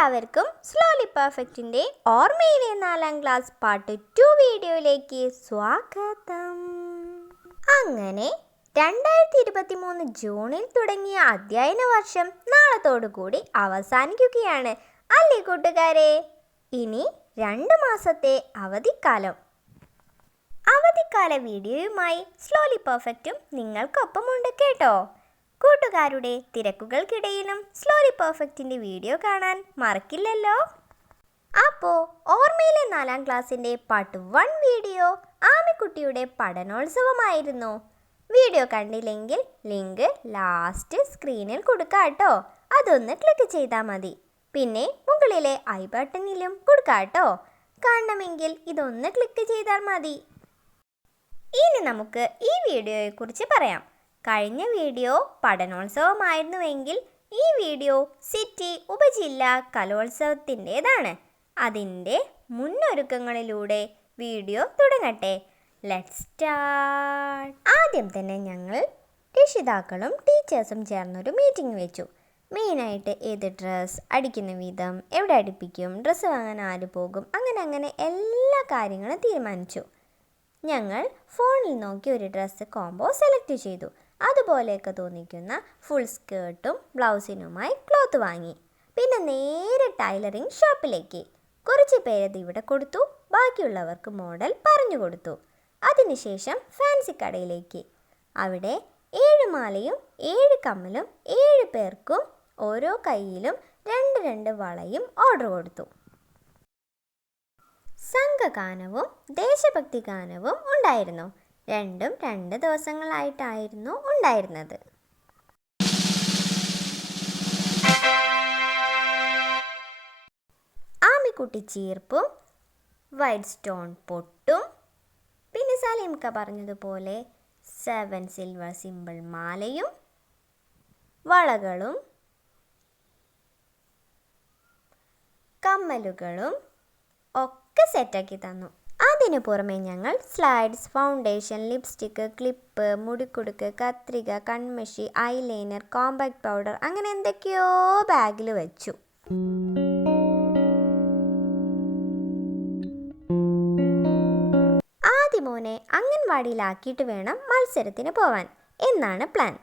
എല്ലാവർക്കും സ്ലോലി പെർഫെക്റ്റിന്റെ ഓർമ്മയിലെ നാലാം ക്ലാസ് പാട്ട് ടു വീഡിയോയിലേക്ക് സ്വാഗതം. അങ്ങനെ രണ്ടായിരത്തി ഇരുപത്തി മൂന്ന് ജൂണിൽ തുടങ്ങിയ അധ്യയന വർഷം നാളത്തോടുകൂടി അവസാനിക്കുകയാണ്. അല്ലേ കൂട്ടുകാരെ? ഇനി രണ്ട് മാസത്തെ അവധിക്കാലം. അവധിക്കാല വീഡിയോയുമായി സ്ലോലി പെർഫെക്റ്റും നിങ്ങൾക്കൊപ്പമുണ്ട് കേട്ടോ. കൂട്ടുകാരുടെ തിരക്കുകൾക്കിടയിലും സ്ലോലി പെർഫെക്റ്റിന്റെ വീഡിയോ കാണാൻ മറക്കില്ലല്ലോ. അപ്പോ ഓർമ്മയിലെ നാലാം ക്ലാസ്സിന്റെ പാർട്ട് വൺ വീഡിയോ ആമിക്കുട്ടിയുടെ പഠനോത്സവമായിരുന്നു. വീഡിയോ കണ്ടില്ലെങ്കിൽ ലിങ്ക് ലാസ്റ്റ് സ്ക്രീനിൽ കൊടുക്കാട്ടോ അതൊന്ന് ക്ലിക്ക് ചെയ്താൽ മതി. പിന്നെ മുകളിലെ ഐ ബട്ടണിലും കൊടുക്കാട്ടോ കാണണമെങ്കിൽ ഇതൊന്ന് ക്ലിക്ക് ചെയ്താൽ മതി. ഇനി നമുക്ക് ഈ വീഡിയോയെക്കുറിച്ച് പറയാം. കഴിഞ്ഞ വീഡിയോ പഠനോത്സവമായിരുന്നുവെങ്കിൽ ഈ വീഡിയോ സിറ്റി ഉപജില്ല കലോത്സവത്തിന്റെതാണ്. അതിന്റെ മുന്നൊരുക്കങ്ങളിലൂടെ വീഡിയോ തുടങ്ങട്ടെ. ലെറ്റ് സ്റ്റാർട്ട് ആദ്യം തന്നെ ഞങ്ങൾ രക്ഷിതാക്കളും ടീച്ചേഴ്സും ചേർന്നൊരു മീറ്റിംഗ് വെച്ചു. മെയിനായിട്ട് ഏത് ഡ്രസ്സ് അടിക്കുന്ന വിധം എവിടെ അടിപ്പിക്കും ഡ്രസ്സ് വാങ്ങാൻ ആര് പോകും അങ്ങനെ അങ്ങനെ എല്ലാ കാര്യങ്ങളും തീരുമാനിച്ചു. ഞങ്ങൾ ഫോണിൽ നോക്കി ഒരു ഡ്രസ്സ് കോംബോ സെലക്ട് ചെയ്തു. അതുപോലെയൊക്കെ തോന്നിക്കുന്ന ഫുൾ സ്കേർട്ടും ബ്ലൗസിനുമായി ക്ലോത്ത് വാങ്ങി. പിന്നെ നേരെ ടൈലറിംഗ് ഷോപ്പിലേക്ക് കുറച്ച് പേരത് ഇവിടെ കൊടുത്തു. ബാക്കിയുള്ളവർക്ക് മോഡൽ പറഞ്ഞു കൊടുത്തു. അതിനുശേഷം ഫാൻസി കടയിലേക്ക്. അവിടെ ഏഴ് മാലയും ഏഴ് കമ്മലും ഏഴ് പേർക്കും ഓരോ കയ്യിലും രണ്ട് രണ്ട് വളയും ഓർഡർ കൊടുത്തു. സംഘഗാനവും ദേശഭക്തി ഗാനവും ഉണ്ടായിരുന്നു. രണ്ടും രണ്ട് ദിവസങ്ങളായിട്ടായിരുന്നു ഉണ്ടായിരുന്നത്. ആമിക്കുട്ടി ചീർപ്പും വൈറ്റ് സ്റ്റോൺ പൊട്ടും പിന്നെ സലീംക്ക പറഞ്ഞതുപോലെ സെവൻ സിൽവർ സിമ്പിൾ മാലയും വളകളും കമ്മലുകളും ഒക്കെ സെറ്റാക്കി തന്നു. അതിനു പുറമെ ഞങ്ങൾ സ്ലൈഡ്സ് ഫൗണ്ടേഷൻ ലിപ്സ്റ്റിക്ക് ക്ലിപ്പ് മുടിക്കുടുക്ക് കത്രിക കൺമഷി ഐലൈനർ കോമ്പാക്ട് പൗഡർ അങ്ങനെ എന്തൊക്കെയോ ബാഗിൽ വെച്ചു. ആദ്യമോനെ അംഗൻവാടിയിലാക്കിയിട്ട് വേണം മത്സരത്തിന് പോവാൻ. എന്നാണ് പ്ലാൻ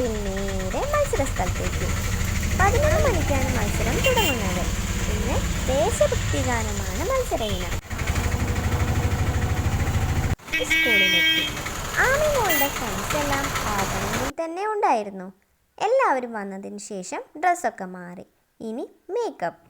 ഓട്ടോയിൽ നേരെ മത്സര സ്ഥലത്തേക്ക് പതിനൊന്ന് മണിക്കാണ് മത്സരം തുടങ്ങുന്നത്. ഇന്ന് ദേശഭക്തി ഗാനമാണ് മത്സര ഇനം സ്കൂളിലെത്തി. ആമിമോളുടെ ഫ്രണ്ട്സ് എല്ലാം ആദരണയിൽ തന്നെ ഉണ്ടായിരുന്നു. എല്ലാവരും വന്നതിന് ശേഷം ഡ്രസ്സൊക്കെ മാറി. ഇനി മേക്കപ്പ്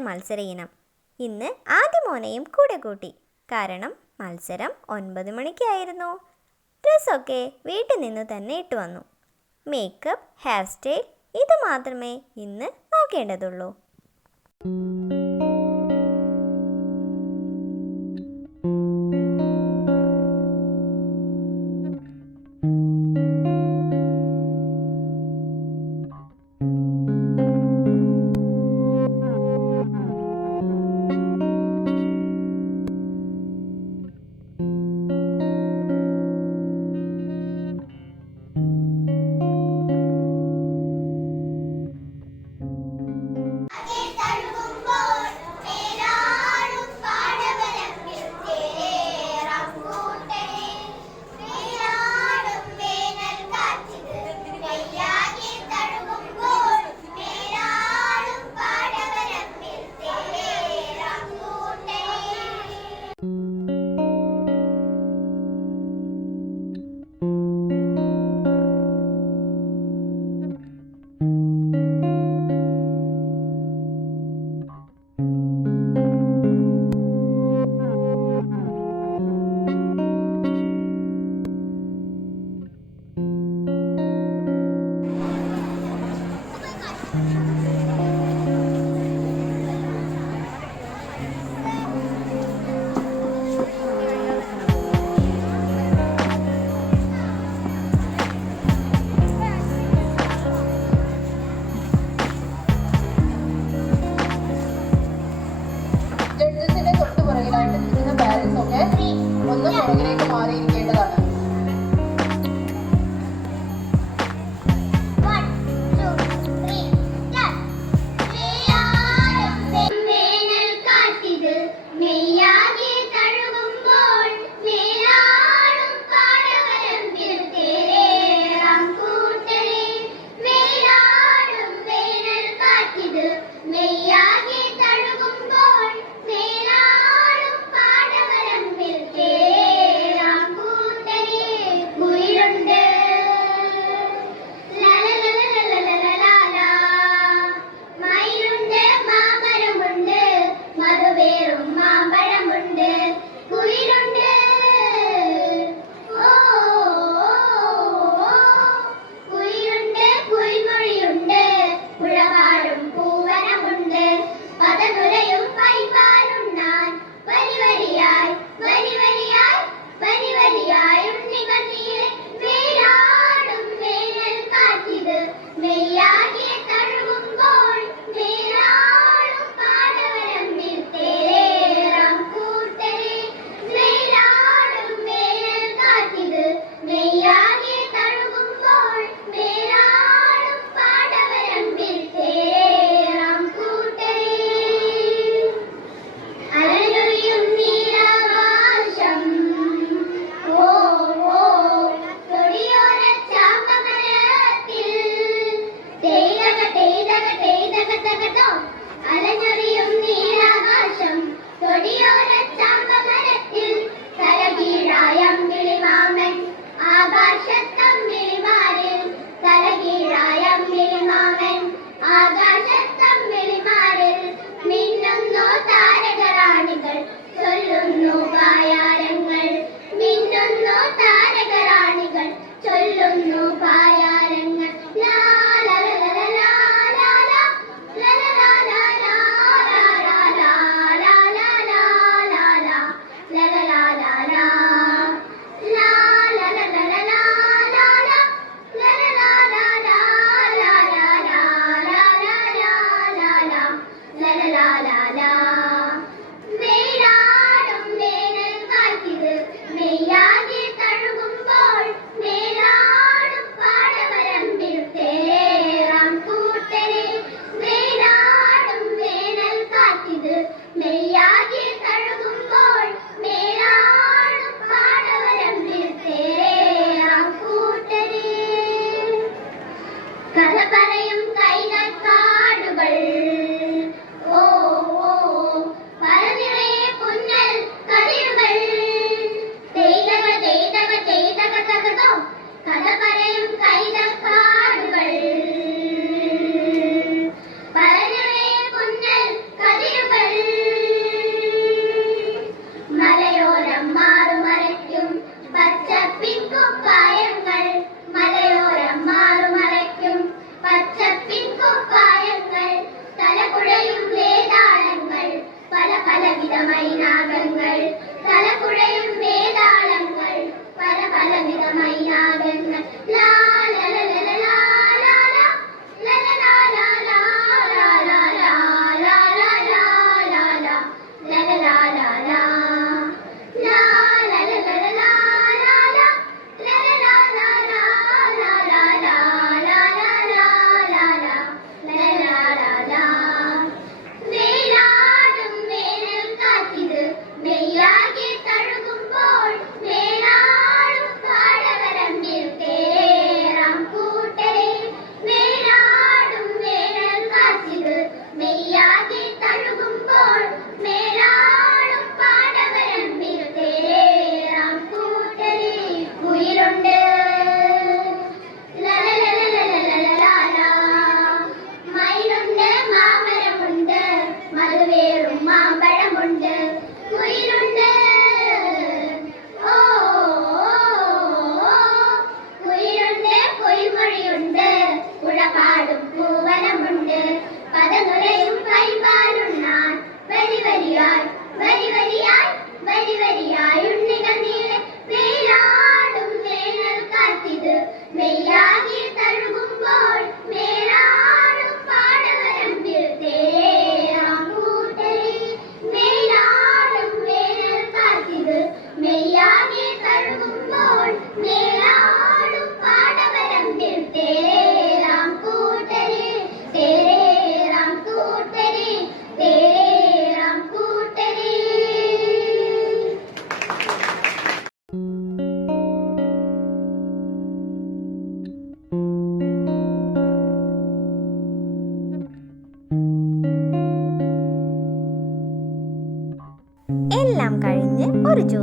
മത്സര ഇനം ഇന്ന് ആദ്യമോനെയും കൂടെ കൂട്ടി. കാരണം മത്സരം ഒൻപത് മണിക്കായിരുന്നു ഡ്രസ്സൊക്കെ വീട്ടിൽ നിന്ന് തന്നെ ഇട്ട് വന്നു. മേക്കപ്പ് ഹെയർ സ്റ്റൈൽ ഇത് മാത്രമേ ഇന്ന് നോക്കേണ്ടതുള്ളൂ. Nada.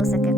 no sé qué